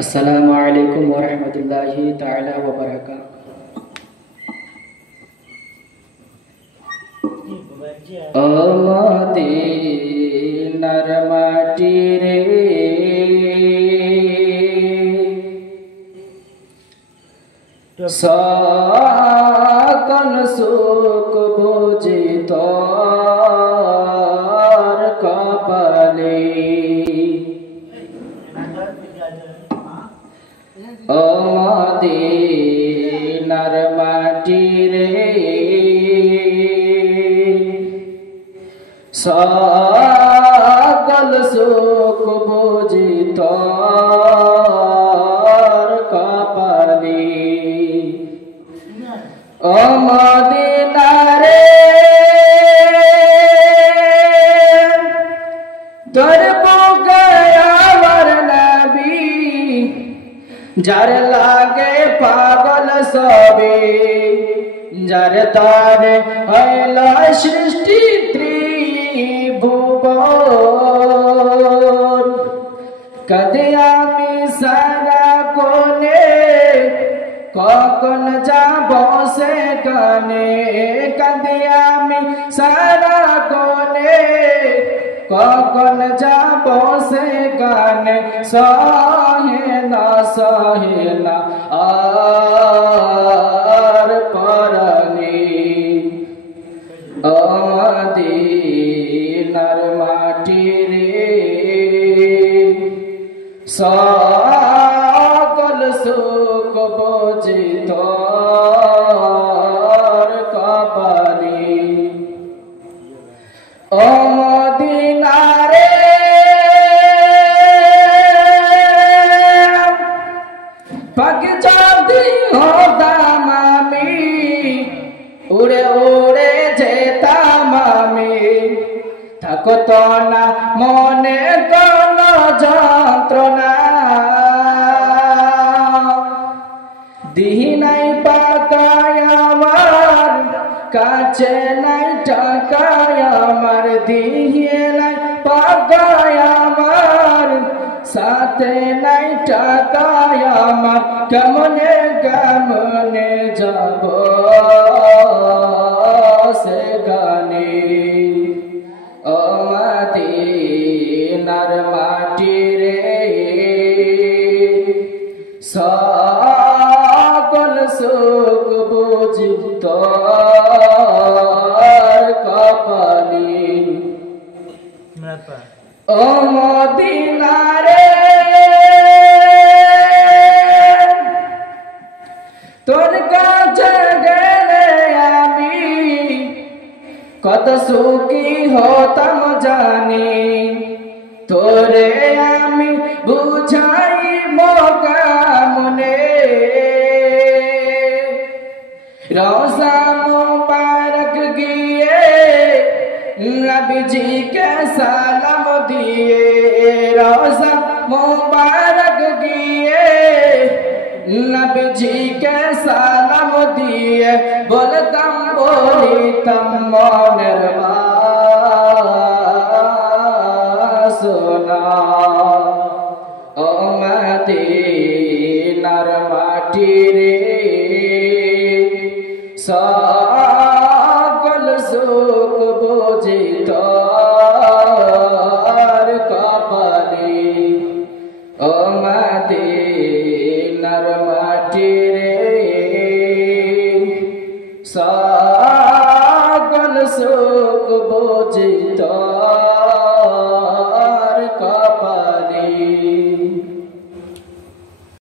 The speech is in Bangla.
আসসালামু আলাইকুম ওয়া রাহমাতুল্লাহি তাআলা ওয়া বারাকাতুহু। ও মদিনার মাটি রে, সকল সুখ বুঝি তোর কপালে। ও মদিনার মাটি রে, সকল সুখ বুঝি তোর কপালে। ও মদিনা রে, তোর বুকে আমার নবী, যার লাগে পাগল সবে, যার তারে হইল সৃষ্টি ত্রিভুবন। কদে আমি সারা কোনে, কখন যাব সেখানে। কদে আমি সারা কোনে, কখন যাব সেখানে। সহে না আর পরানি। ও মদিনার মাটি রে, সকল সুখ বুঝি তোর কপালে। ও মদিনা রে, পাখি যদি হতাম আমি, উড়ে উড়ে যেতাম আমি। থাকতো না মনে কোনো যন্ত্রণা, দিহি নাই পাকায় আমার, কাছে নাই টাকায় আমার। দিহি নাই পাকায় আমার, সাথে নাই টাকায় আমার। কেমনে কেমনে যাব সে গানে। ও মদিনার মাটি রে, সকল সুখ বুঝি তোর কপালে। ও মদিনা রে, তোর কাছে গেলে আমি কত সুখী হতাম জানি। তোরে আমি বুঝাই মনে, রওজা মুবারক গিয়ে নবীজিকে সালাম দিয়ে। রওজা মুবারক গিয়ে নবীজিকে সালাম দিয়ে। বলতাম বলিতাম মনের বাসনা। ও মদিনার মাটি রে, সকল সুখ বুঝি তোর কপালে। ও মদিনার মাটি রে, সকল সুখ বুঝি তোর